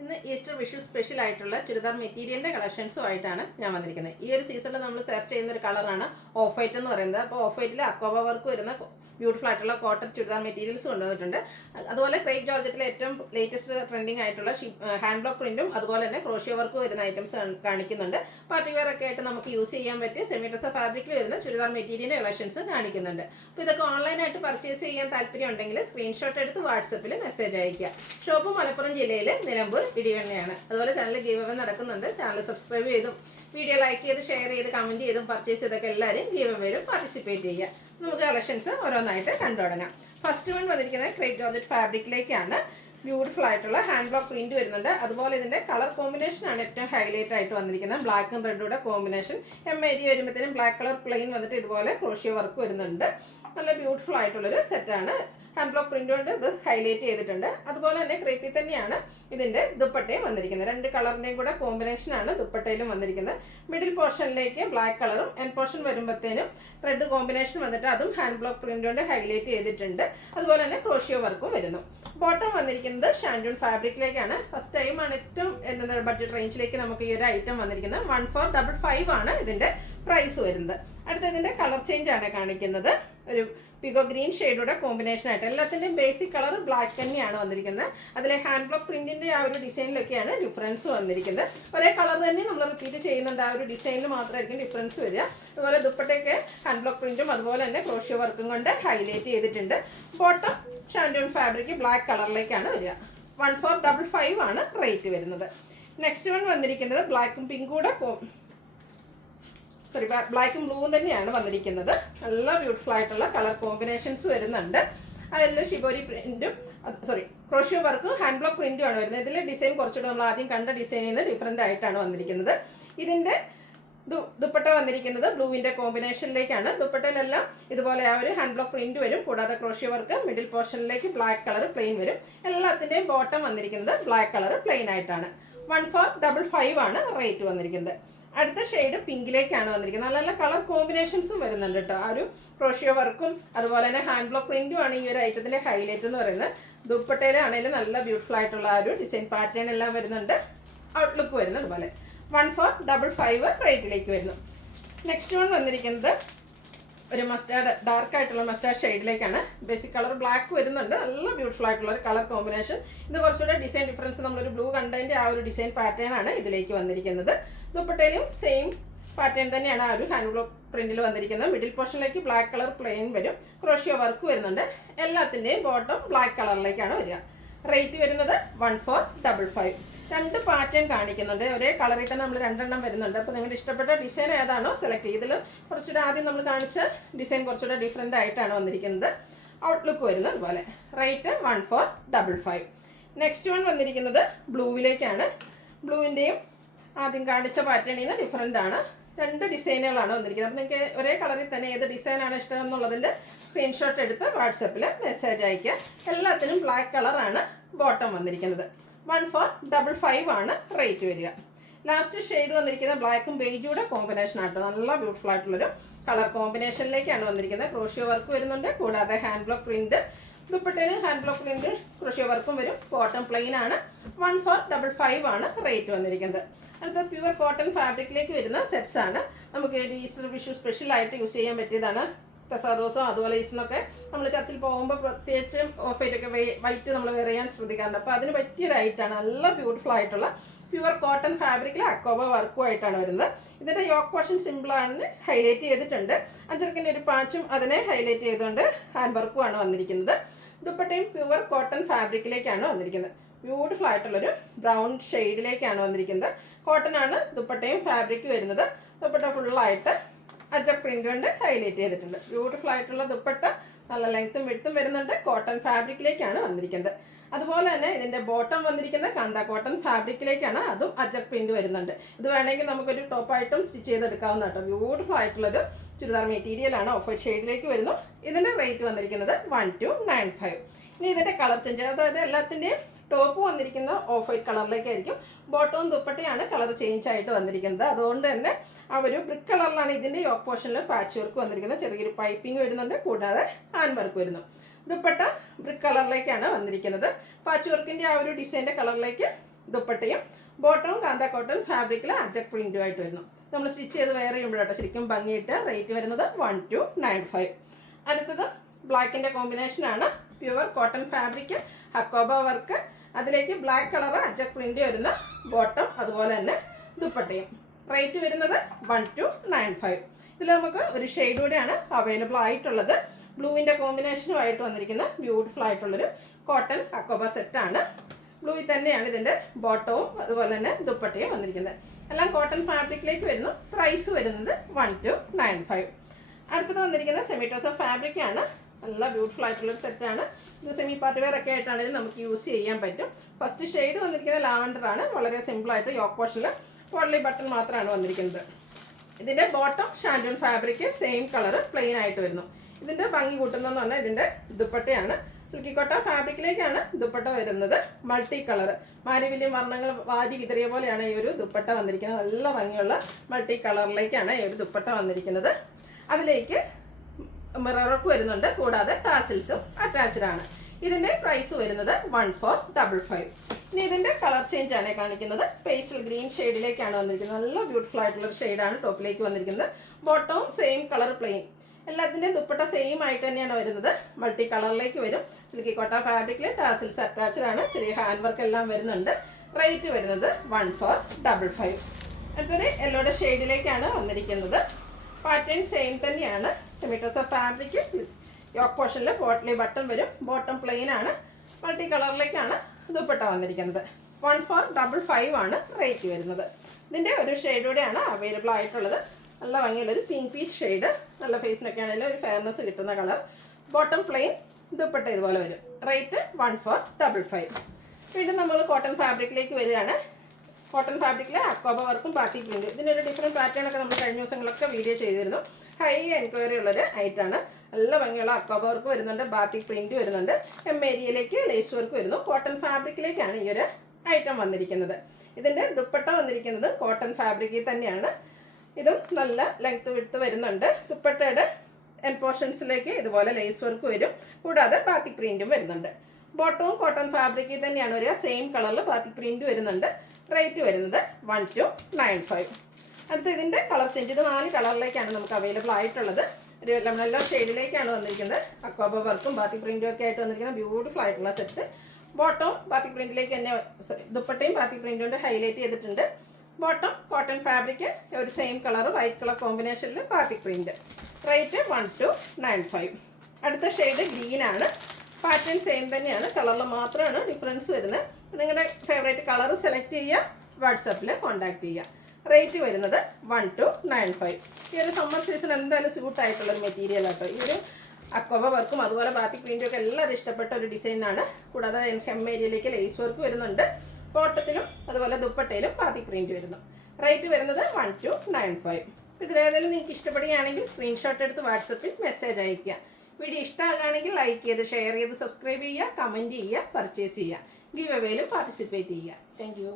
ഇന്ന് Easter Vishu special ആയിട്ടുള്ള ചുരിദാർ മെറ്റീരിയലിന്റെ കളക്ഷൻസുമായിട്ടാണ് ഞാൻ വന്നിരിക്കുന്നത്. ഈ ഒരു സീസണിൽ നമ്മൾ സെർച്ച് ചെയ്യുന്ന ഒരു കളറാണ് ഓഫ് വൈറ്റ് എന്ന് പറയുന്നത്. അപ്പോൾ ഓഫ് വൈറ്റിൽ അക്കോബ വർക്ക് വരുന്ന ബ്യൂട്ടിഫുൾ ആയിട്ടുള്ള കോട്ടൺ ചുരിദാർ മെറ്റീരിയൽസ് കൊണ്ടുവന്നിട്ടുണ്ട്. അതുപോലെ ക്രേപ്പ് ജോർജറ്റിലെ ഏറ്റവും ലേറ്റസ്റ്റ് ട്രെൻഡിങ് ആയിട്ടുള്ള ഹാൻഡ് ബ്ലോക്ക് പ്രിന്റും അതുപോലെ തന്നെ ക്രോഷ്യ വർക്ക് വരുന്ന ഐറ്റംസ് കാണിക്കുന്നുണ്ട്. പാർട്ടി വെയർ ഒക്കെ ആയിട്ട് നമുക്ക് യൂസ് ചെയ്യാൻ പറ്റിയ സെമി ഡ്രസ് ഫാബ്രിക്കിൽ വരുന്ന ചുരിദാർ മെറ്റീരിയൽ കളക്ഷൻസ് കാണിക്കുന്നുണ്ട്. അപ്പോൾ ഇതൊക്കെ ഓൺലൈനായിട്ട് പർച്ചേസ് ചെയ്യാൻ താല്പര്യം ഉണ്ടെങ്കിൽ സ്ക്രീൻഷോട്ട് എടുത്ത് വാട്സപ്പിൽ മെസ്സേജ് അയയ്ക്കുക. ഷോപ്പ് മലപ്പുറം ജില്ലയിലെ നിലമ്പൂർ ഇടിവണ്ണയാണ്. അതുപോലെ ചാനൽ ഗീവ് അവേ നടക്കുന്നുണ്ട്. ചാനൽ സബ്സ്ക്രൈബ് ചെയ്തും വീഡിയോ ലൈക്ക് ചെയ്ത് ഷെയർ ചെയ്ത് കമൻറ്റ് ചെയ്തും പർച്ചേസ് ചെയ്തൊക്കെ എല്ലാവരും ഗീവ് അവേയിലും പാർട്ടിസിപ്പേറ്റ് ചെയ്യുക. നമുക്ക് കളക്ഷൻസ് ഓരോന്നായിട്ട് കണ്ടു തുടങ്ങാം. ഫസ്റ്റ് വൺ വന്നിരിക്കുന്നത് ക്രേപ്പ് ജോർജറ്റ് ഫാബ്രിക്കിലേക്കാണ്. ബ്യൂട്ടിഫുൾ ആയിട്ടുള്ള ഹാൻഡ് ബ്ലോക്ക് പ്രിന്റ് വരുന്നുണ്ട്. അതുപോലെ ഇതിന്റെ കളർ കോമ്പിനേഷൻ ആണ് ഏറ്റവും ഹൈലൈറ്റ് ആയിട്ട് വന്നിരിക്കുന്നത്. ബ്ലാക്കും റെഡുടെ കോമ്പിനേഷൻ. ഏരിയ വരുമ്പോഴത്തേനും ബ്ലാക്ക് കളർ പ്ലെയിൻ വന്നിട്ട് ഇതുപോലെ ക്രോഷ്യ വർക്ക് വരുന്നുണ്ട്. നല്ല ബ്യൂട്ടിഫുൾ ആയിട്ടുള്ളൊരു സെറ്റാണ്. ഹാൻഡ് ബ്ലോക്ക് പ്രിന്റ് കൊണ്ട് ഇത് ഹൈലൈറ്റ് ചെയ്തിട്ടുണ്ട്. അതുപോലെ തന്നെ ക്രേപ്പിൽ തന്നെയാണ് ഇതിന്റെ ദുപ്പട്ടയും വന്നിരിക്കുന്നത്. രണ്ട് കളറിന്റെയും കൂടെ കോമ്പിനേഷൻ ആണ് ദുപ്പട്ടയിലും വന്നിരിക്കുന്നത്. മിഡിൽ പോർഷനിലേക്ക് ബ്ലാക്ക് കളറും എൻഡ് പോർഷൻ വരുമ്പോഴത്തേനും റെഡ് കോമ്പിനേഷൻ വന്നിട്ട് അതും ഹാൻഡ് ബ്ലോക്ക് പ്രിന്റ് കൊണ്ട് ഹൈലൈറ്റ് ചെയ്തിട്ടുണ്ട്. അതുപോലെ തന്നെ ക്രോഷ്യ വർക്കും വരുന്നു. ബോട്ടം വന്നിരിക്കുന്നത് ഷാൻഡൂൺ ഫാബ്രിക്കിലേക്കാണ്. ഫസ്റ്റ് ടൈമാണ് ഏറ്റവും ബഡ്ജറ്റ് റേഞ്ചിലേക്ക് നമുക്ക് ഈ ഒരു ഐറ്റം വന്നിരിക്കുന്നത്. 1455 ആണ് ഇതിന്റെ പ്രൈസ് വരുന്നത്. അടുത്ത ഇതിന്റെ കളർ ചേഞ്ച് ആണ് കാണിക്കുന്നത്. ഒരു പിഗോ ഗ്രീൻ ഷെയ്ഡുടെ കോമ്പിനേഷൻ ആയിട്ട് എല്ലാത്തിൻ്റെയും ബേസിക് കളർ ബ്ലാക്ക് തന്നെയാണ് വന്നിരിക്കുന്നത്. അതിലെ ഹാൻഡ് ബ്ലോക്ക് പ്രിന്റിന്റെ ആ ഒരു ഡിസൈനിലൊക്കെയാണ് ഡിഫറൻസ് വന്നിരിക്കുന്നത്. ഒരേ കളർ തന്നെ നമ്മൾ റിപ്പീറ്റ് ചെയ്യുന്നുണ്ട്. ആ ഒരു ഡിസൈനിൽ മാത്രമായിരിക്കും ഡിഫറൻസ് വരിക. അതുപോലെ ദുപ്പട്ടയൊക്കെ ഹാൻഡ് ബ്ലോക്ക് പ്രിന്റും അതുപോലെ തന്നെ ക്രോഷ്യ വർക്കും കൊണ്ട് ഹൈലൈറ്റ് ചെയ്തിട്ടുണ്ട്. ബോട്ടം ഷാൻഡൂൺ ഫാബ്രിക് ബ്ലാക്ക് കളറിലേക്കാണ് വരിക. 1455 ആണ് റേറ്റ് വരുന്നത്. നെക്സ്റ്റ് വൺ വന്നിരിക്കുന്നത് ബ്ലാക്കും പിങ്കും കൂടെ ബ്ലാക്കും ബ്ലൂവും തന്നെയാണ് വന്നിരിക്കുന്നത്. നല്ല ബ്യൂട്ടിഫുൾ ആയിട്ടുള്ള കളർ കോമ്പിനേഷൻസ് വരുന്നുണ്ട്. അതെല്ലാം ഷിബോരി പ്രിന്റും ക്രോഷ്യ വർക്കും ഹാൻഡ് ബ്ലോക്ക് പ്രിന്റും ആണ് വരുന്നത്. ഇതിലെ ഡിസൈൻ കുറച്ചുകൂടെ നമ്മൾ ആദ്യം കണ്ട ഡിസൈനിൽ നിന്ന് ഡിഫറെൻ്റ് ആയിട്ടാണ് വന്നിരിക്കുന്നത്. ഇതിൻ്റെ ദുപ്പട്ട വന്നിരിക്കുന്നത് ബ്ലൂവിൻ്റെ കോമ്പിനേഷനിലേക്കാണ്. ദുപ്പട്ടയിലെല്ലാം ഇതുപോലെ ആ ഒരു ഹാൻഡ് ബ്ലോക്ക് പ്രിന്റ് വരും. കൂടാതെ ക്രോഷ്യ വർക്ക് മിഡിൽ പോർഷനിലേക്ക് ബ്ലാക്ക് കളർ പ്ലെയിൻ വരും. എല്ലാത്തിൻ്റെയും ബോട്ടം വന്നിരിക്കുന്നത് ബ്ലാക്ക് കളർ പ്ലെയിൻ ആയിട്ടാണ്. 1455 ആണ് റേറ്റ് വന്നിരിക്കുന്നത്. അടുത്ത ഷെയ്ഡ് പിങ്കിലേക്കാണ് വന്നിരിക്കുന്നത്. നല്ല നല്ല കളർ കോമ്പിനേഷൻസും വരുന്നുണ്ട് കേട്ടോ. ആ ഒരു ക്രോഷ്യ വർക്കും അതുപോലെ തന്നെ ഹാൻഡ് ബ്ലോക്ക് പ്രിന്റും ആണ് ഈ ഒരു ഐറ്റത്തിന്റെ ഹൈലൈറ്റ് എന്ന് പറയുന്നത്. ദുപ്പട്ടയിലാണെങ്കിലും നല്ല ബ്യൂട്ടിഫുൾ ആയിട്ടുള്ള ആ ഒരു ഡിസൈൻ പാറ്റേൺ എല്ലാം വരുന്നുണ്ട്. ഔട്ട്ലുക്ക് വരുന്നത് അതുപോലെ 1455 റേറ്റിലേക്ക് വരുന്നു. നെക്സ്റ്റ് വൺ വന്നിരിക്കുന്നത് ഒരു മസ്റ്റാർഡ് ഡാർക്ക് ആയിട്ടുള്ള മസ്റ്റാർഡ് ഷെയ്ഡിലേക്കാണ്. ബേസിക് കളർ ബ്ലാക്ക് വരുന്നുണ്ട്. നല്ല ബ്യൂട്ടിഫുൾ ആയിട്ടുള്ള ഒരു കളർ കോമ്പിനേഷൻ. ഇത് കുറച്ചുകൂടെ ഡിസൈൻ ഡിഫറൻസ് നമ്മളൊരു ബ്ലൂ കണ്ടതിൻ്റെ ആ ഒരു ഡിസൈൻ പാറ്റേൺ ആണ് ഇതിലേക്ക് വന്നിരിക്കുന്നത്. ദുപ്പട്ടയിലും സെയിം പാറ്റേൺ തന്നെയാണ് ആ ഒരു ഹാൻഡ് ബ്ലോക്ക് പ്രിന്റിൽ വന്നിരിക്കുന്നത്. മിഡിൽ പോർഷനിലേക്ക് ബ്ലാക്ക് കളർ പ്ലെയിൻ വരും. ക്രോഷ്യ വർക്ക് വരുന്നുണ്ട്. എല്ലാത്തിൻ്റെയും ബോട്ടം ബ്ലാക്ക് കളറിലേക്കാണ് വരിക. റേറ്റ് വരുന്നത് 1455. രണ്ട് പാറ്റേൺ കാണിക്കുന്നുണ്ട്. ഒരേ കളറിൽ തന്നെ നമ്മൾ രണ്ടെണ്ണം വരുന്നുണ്ട്. അപ്പോൾ നിങ്ങളുടെ ഇഷ്ടപ്പെട്ട ഡിസൈൻ ഏതാണോ സെലക്ട് ചെയ്ത്. ഇതിൽ കുറച്ചുകൂടെ ആദ്യം നമ്മൾ കാണിച്ച ഡിസൈൻ കുറച്ചുകൂടെ ഡിഫറെൻ്റ് ആയിട്ടാണ് വന്നിരിക്കുന്നത്. ഔട്ട്ലുക്ക് വരുന്നത് അതുപോലെ. റേറ്റ് 1455. നെക്സ്റ്റ് വൺ വന്നിരിക്കുന്നത് ബ്ലൂവിലേക്കാണ്. ബ്ലൂവിൻ്റെയും ആദ്യം കാണിച്ച പാറ്റേണിൽ നിന്ന് ഡിഫറെൻ്റ് ആണ്. രണ്ട് ഡിസൈനുകളാണ് വന്നിരിക്കുന്നത്. അപ്പോൾ നിങ്ങൾക്ക് ഒരേ കളറിൽ തന്നെ ഏത് ഡിസൈനാണ് ഇഷ്ടം എന്നുള്ളതിൻ്റെ സ്ക്രീൻഷോട്ട് എടുത്ത് വാട്സപ്പിൽ മെസ്സേജ് അയയ്ക്കുക. എല്ലാത്തിനും ബ്ലാക്ക് കളറാണ് ബോട്ടം വന്നിരിക്കുന്നത്. 1455 ആണ് റേറ്റ് വരിക. ലാസ്റ്റ് ഷെയ്ഡ് വന്നിരിക്കുന്നത് ബ്ലാക്കും ബേജുടെ കോമ്പിനേഷൻ ആട്ടോ. നല്ല ബ്യൂട്ടിഫുൾ ആയിട്ടുള്ളൊരു കളർ കോമ്പിനേഷനിലേക്കാണ് വന്നിരിക്കുന്നത്. ക്രോഷ്യ വർക്ക് വരുന്നുണ്ട്. കൂടാതെ ഹാൻഡ് ബ്ലോക്ക് പ്രിന്റ്. ദുപ്പട്ടയിൽ ഹാൻഡ് ബ്ലോക്ക് പ്രിന്റ് ക്രോഷ്യ വർക്കും വരും. ബോട്ടം പ്ലെയിൻ ആണ്. 1455 ആണ് റേറ്റ് വന്നിരിക്കുന്നത്. അടുത്ത പ്യുവർ കോട്ടൺ ഫാബ്രിക്കിലേക്ക് വരുന്ന സെറ്റ്സ് ആണ്. നമുക്ക് ഈസ്റ്റർ വിഷു സ്പെഷ്യൽ ആയിട്ട് യൂസ് ചെയ്യാൻ പറ്റിയതാണ്. പ്രസാദോസം അതുപോലെ ഈസ്റ്ററിനൊക്കെ നമ്മൾ ചർച്ചിൽ പോകുമ്പോൾ പ്രത്യേകിച്ചും ഓഫ് വൈറ്റൊക്കെ വൈറ്റ് നമ്മൾ വെയർ ചെയ്യാൻ ശ്രദ്ധിക്കാറുണ്ട്. അപ്പോൾ അതിന് പറ്റിയൊരു ഐറ്റാണ്. നല്ല ബ്യൂട്ടിഫുൾ ആയിട്ടുള്ള പ്യുവർ കോട്ടൺ ഫാബ്രിക്കിൽ അക്കോബ വർക്കും ആയിട്ടാണ് വരുന്നത്. ഇതിൻ്റെ യോക്ക് പോർഷൻ സിമ്പിളാണ് ഹൈലൈറ്റ് ചെയ്തിട്ടുണ്ട്. അഞ്ചരക്കിൻ്റെ ഒരു പാച്ചും അതിനെ ഹൈലൈറ്റ് ചെയ്തുകൊണ്ട് ഹാൻഡ് വർക്കും ആണ് വന്നിരിക്കുന്നത്. ദുപ്പട്ടയും പ്യുവർ കോട്ടൺ ഫാബ്രിക്കിലേക്കാണ് വന്നിരിക്കുന്നത്. ബ്യൂട്ടിഫുൾ ആയിട്ടുള്ളൊരു ബ്രൗൺ ഷെയ്ഡിലേക്കാണ് വന്നിരിക്കുന്നത്. കോട്ടൺ ആണ് ദുപ്പട്ടയും ഫാബ്രിക് വരുന്നത്. ദുപ്പട്ട ഫുള്ളായിട്ട് അജക് പ്രിന്റ് കൊണ്ട് ഹൈലൈറ്റ് ചെയ്തിട്ടുണ്ട്. ബ്യൂട്ടിഫുൾ ആയിട്ടുള്ള ദുപ്പട്ട നല്ല ലെങ്ത്തും വിഡ്ത്തും വരുന്നുണ്ട്. കോട്ടൺ ഫാബ്രിക്കിലേക്കാണ് വന്നിരിക്കുന്നത്. അതുപോലെ തന്നെ ഇതിൻ്റെ ബോട്ടം വന്നിരിക്കുന്നത് കാന്ത കോട്ടൺ ഫാബ്രിക്കിലേക്കാണ്. അതും അജക് പ്രിന്റ് വരുന്നുണ്ട്. ഇത് വേണമെങ്കിൽ നമുക്കൊരു ടോപ്പായിട്ടും സ്റ്റിച്ച് ചെയ്തെടുക്കാവുന്ന കേട്ടോ. ബ്യൂട്ടിഫുൾ ആയിട്ടുള്ളൊരു ചുരിദാർ മെറ്റീരിയലാണ്. ഓഫ് വൈറ്റ് ഷെയ്ഡിലേക്ക് വരുന്നു. ഇതിൻ്റെ റേറ്റ് വന്നിരിക്കുന്നത് 1295. ഇനി ഇതിൻ്റെ കളർ ചേഞ്ച്, അതായത് എല്ലാത്തിൻ്റെയും ടോപ്പ് വന്നിരിക്കുന്നത് ഓഫ് വൈറ്റ് കളറിലേക്കായിരിക്കും. ബോട്ടവും ദുപ്പട്ടയാണ് കളർ ചേഞ്ച് ആയിട്ട് വന്നിരിക്കുന്നത്. അതുകൊണ്ട് തന്നെ ആ ഒരു ബ്രിക്ക് കളറിലാണ് ഇതിൻ്റെ യോക്ക് പോർഷനിൽ പാച്ച് വർക്ക് വന്നിരിക്കുന്നത്. ചെറിയൊരു പൈപ്പിംഗ് വരുന്നുണ്ട്. കൂടാതെ ഹാൻഡ് വർക്ക് വരുന്നു. ദുപ്പട്ട ബ്രിക്ക് കളറിലേക്കാണ് വന്നിരിക്കുന്നത്. പാച്ച് വർക്കിൻ്റെ ആ ഒരു ഡിസൈൻ്റെ കളറിലേക്ക് ദുപ്പട്ടയും. ബോട്ടവും കാന്ത കോട്ടൺ ഫാബ്രിക്കിൽ അജക് പ്രിൻറ്റുമായിട്ട് വരുന്നു. നമ്മൾ സ്റ്റിച്ച് ചെയ്ത് വെയർ ചെയ്യുമ്പോഴാട്ടോ ശരിക്കും ഭംഗിയിട്ട്. റേറ്റ് വരുന്നത് 1295. അടുത്തത് ബ്ലാക്കിൻ്റെ കോമ്പിനേഷനാണ്. Pure cotton fabric, hakoba work, അതിലേക്ക് ബ്ലാക്ക് കളർ അജക് പ്രിൻ്റ് വരുന്ന ബോട്ടം, അതുപോലെ തന്നെ ദുപ്പട്ടയും. റേറ്റ് വരുന്നത് 1295. ഇതിൽ നമുക്ക് ഒരു ഷെയ്ഡ് കൂടെയാണ് അവൈലബിൾ ആയിട്ടുള്ളത്. ബ്ലൂവിൻ്റെ കോമ്പിനേഷനുമായിട്ട് വന്നിരിക്കുന്ന ബ്യൂട്ടിഫുൾ ആയിട്ടുള്ളൊരു കോട്ടൺ ഹക്കോബ സെറ്റാണ്. ബ്ലൂവിൽ തന്നെയാണ് ഇതിൻ്റെ ബോട്ടവും അതുപോലെ തന്നെ ദുപ്പട്ടയും വന്നിരിക്കുന്നത്. എല്ലാം കോട്ടൺ ഫാബ്രിക്കിലേക്ക് വരുന്നു. പ്രൈസ് വരുന്നത് 1295. അടുത്തത് വന്നിരിക്കുന്നത് സെമി ടസർ ഫാബ്രിക്കാണ്. നല്ല ബ്യൂട്ടിഫുൾ ആയിട്ടുള്ളൊരു സെറ്റാണ്. ഇത് സെമി പാർട്ടി വെയർ ഒക്കെ ആയിട്ടാണെങ്കിലും നമുക്ക് യൂസ് ചെയ്യാൻ പറ്റും. ഫസ്റ്റ് ഷെയ്ഡ് വന്നിരിക്കുന്നത് ലാവൻഡറാണ്. വളരെ സിമ്പിളായിട്ട് യോക്ക് പോർഷനിൽ പോളി ബട്ടൺ മാത്രമാണ് വന്നിരിക്കുന്നത്. ഇതിൻ്റെ ബോട്ടം ഷാൻഡൂൺ ഫാബ്രിക്, സെയിം കളർ പ്ലെയിൻ ആയിട്ട് വരുന്നു. ഇതിൻ്റെ ഭംഗി കൂട്ടുന്നതെന്ന് പറഞ്ഞാൽ ഇതിൻ്റെ ദുപ്പട്ടയാണ്. സിൽക്കി കോട്ട ഫാബ്രിക്കിലേക്കാണ് ദുപ്പട്ട വരുന്നത്. മൾട്ടി കളർ മാരിവില്യം വർണ്ണങ്ങൾ വാരി വിതറിയ പോലെയാണ് ഈ ഒരു ദുപ്പട്ട വന്നിരിക്കുന്നത്. നല്ല ഭംഗിയുള്ള മൾട്ടി കളറിലേക്കാണ് ഈ ഒരു ദുപ്പട്ട വന്നിരിക്കുന്നത്. അതിലേക്ക് മിറർ വർക്ക് വരുന്നുണ്ട്. കൂടാതെ ടാസിൽസും അറ്റാച്ച്ഡ് ആണ്. ഇതിൻ്റെ പ്രൈസ് വരുന്നത് 1455. ഇനി ഇതിൻ്റെ കളർ ചേഞ്ച് ആണ് കാണിക്കുന്നത്. പേസ്റ്റൽ ഗ്രീൻ ഷെയ്ഡിലേക്കാണ് വന്നിരിക്കുന്നത്. നല്ല ബ്യൂട്ടിഫുൾ ആയിട്ടുള്ളൊരു ഷെയ്ഡാണ് ടോപ്പിലേക്ക് വന്നിരിക്കുന്നത്. ബോട്ടവും സെയിം കളർ പ്ലെയിൻ. എല്ലാത്തിൻ്റെയും ദുപ്പട്ട സെയിം ആയിട്ട് തന്നെയാണ് വരുന്നത്. മൾട്ടി കളറിലേക്ക് വരും. സിൽക്കി കോട്ട ഫാബ്രിക്കിൽ ടാസിൽസ് അറ്റാച്ച്ഡ് ആണ്. ചെറിയ ഹാൻഡ് വർക്ക് എല്ലാം വരുന്നുണ്ട്. റേറ്റ് വരുന്നത് 1455. അടുത്തൊരു യെല്ലോയുടെ ഷെയ്ഡിലേക്കാണ് വന്നിരിക്കുന്നത്. പാറ്റേൺ സെയിം തന്നെയാണ്. സെമി ടസർ ഫാബ്രിക്, യോക്ക് പോർഷനിൽ പോട്ട്ലി ബട്ടൺ വരും. ബോട്ടം പ്ലെയിൻ ആണ്. മൾട്ടി കളറിലേക്കാണ് ദുപ്പട്ട വന്നിരിക്കുന്നത്. 1455 ആണ് റേറ്റ് വരുന്നത്. ഇതിൻ്റെ ഒരു ഷെയ്ഡ് കൂടെയാണ് അവൈലബിൾ ആയിട്ടുള്ളത്. നല്ല ഭംഗിയുള്ളൊരു പിങ്ക് പീച്ച് ഷെയ്ഡ്. നല്ല ഫേസിനൊക്കെ ആണെങ്കിലും ഒരു ഫെയർനെസ് കിട്ടുന്ന കളർ. ബോട്ടം പ്ലെയിൻ, ദുപ്പട്ട ഇതുപോലെ വരും. റേറ്റ് 1455. വീണ്ടും നമ്മൾ കോട്ടൺ ഫാബ്രിക്കിലേക്ക് വരികയാണ്. കോട്ടൺ ഫാബ്രിക്കിൽ അക്കോബ വർക്കും ബാത്തിക് പ്രിൻറ്റും. ഇതിനൊരു ഡിഫറെൻറ്റ് പാറ്റേൺ ഒക്കെ നമ്മൾ കഴിഞ്ഞ ദിവസങ്ങളൊക്കെ വീഡിയോ ചെയ്തിരുന്നു. ഹൈ എൻക്വയറി ഉള്ളൊരു ഐറ്റാണ്. നല്ല ഭംഗിയുള്ള അക്കോബ വർക്ക് വരുന്നുണ്ട്. ബാത്തിക് പ്രിൻറ്റ് വരുന്നുണ്ട്. എം ഏരിയയിലേക്ക് ലേസ് വർക്ക് വരുന്നു. കോട്ടൺ ഫാബ്രിക്കിലേക്കാണ് ഈ ഒരു ഐറ്റം വന്നിരിക്കുന്നത്. ഇതിൻ്റെ ദുപ്പട്ട വന്നിരിക്കുന്നത് കോട്ടൺ ഫാബ്രിക്കിൽ തന്നെയാണ്. ഇതും നല്ല ലെങ്ത് വിഡ്ത്ത് വരുന്നുണ്ട്. ദുപ്പട്ടയുടെ എൻ പോർഷൻസിലേക്ക് ഇതുപോലെ ലേസ് വർക്ക് വരും. കൂടാതെ ബാത്തിക് പ്രിൻറ്റും വരുന്നുണ്ട്. ബോട്ടവും കോട്ടൺ ഫാബ്രിക്കിൽ തന്നെയാണ് വരിക. സെയിം കളറിൽ ബാത്തിക് പ്രിൻറ്റ് വരുന്നുണ്ട്. റേറ്റ് വരുന്നത് 1295. അടുത്ത ഇതിൻ്റെ കളർ ചേഞ്ച്. ഇത് 4 കളറിലേക്കാണ് നമുക്ക് അവൈലബിൾ ആയിട്ടുള്ളത്. ഒരു ലെമൺ ഷെയ്ഡിലേക്കാണ് വന്നിരിക്കുന്നത്. അക്കോബ വർക്കും ബാത്തിക് പ്രിൻറ്റും ഒക്കെ ആയിട്ട് വന്നിരിക്കുന്ന ബ്യൂട്ടിഫുൾ ആയിട്ടുള്ള സെറ്റ്. ബോട്ടവും ബാത്തിക് പ്രിൻറ്റിലേക്ക് തന്നെ, ദുപ്പട്ടയും ബാത്തിക് പ്രിൻറ്റ് കൊണ്ട് ഹൈലൈറ്റ് ചെയ്തിട്ടുണ്ട്. ബോട്ടം കോട്ടൺ ഫാബ്രിക്, ഒരു സെയിം കളർ വൈറ്റ് കളർ കോമ്പിനേഷനിൽ ബാത്തിക് പ്രിൻറ്റ്. റേറ്റ് 1295. അടുത്ത ഷെയ്ഡ് ഗ്രീനാണ്. പാറ്റേൺ സെയിം തന്നെയാണ്. കളറിൽ മാത്രമാണ് ഡിഫറൻസ് വരുന്നത്. നിങ്ങളുടെ ഫേവറേറ്റ് കളർ സെലക്ട് ചെയ്യുക. വാട്സാപ്പിൽ കോൺടാക്ട് ചെയ്യുക. റേറ്റ് വരുന്നത് 1295. ഈ ഒരു സമ്മർ സീസൺ എന്തായാലും സ്യൂട്ട് ആയിട്ടുള്ളൊരു മെറ്റീരിയൽ ആട്ടോ. ഈ ഒരു അക്കോബ വർക്കും അതുപോലെ ബാത്തിക് പ്രിൻറ്റും ഒക്കെ എല്ലാവരും ഇഷ്ടപ്പെട്ട ഒരു ഡിസൈനാണ്. കൂടാതെ ഹെം ഏരിയയിലേക്ക് ലേസ് വർക്ക് വരുന്നുണ്ട്. ബോട്ടത്തിലും അതുപോലെ ദുപ്പട്ടയിലും ബാത്തിക് പ്രിൻറ്റ് വരുന്നു. റേറ്റ് വരുന്നത് 1295. ഇതിലേതെങ്കിലും നിങ്ങൾക്ക് ഇഷ്ടപ്പെടുകയാണെങ്കിൽ സ്ക്രീൻഷോട്ട് എടുത്ത് വാട്സപ്പിൽ മെസ്സേജ് അയയ്ക്കുക. വീഡിയോ ഇഷ്ടമാകുകയാണെങ്കിൽ ലൈക്ക് ചെയ്ത് ഷെയർ ചെയ്ത് സബ്സ്ക്രൈബ് ചെയ്യുക, കമൻറ്റ് ചെയ്യുക, പർച്ചേസ് ചെയ്യുക. ഗിവ് അവേയിലും പാർട്ടിസിപ്പേറ്റ് ചെയ്യുക. Thank you.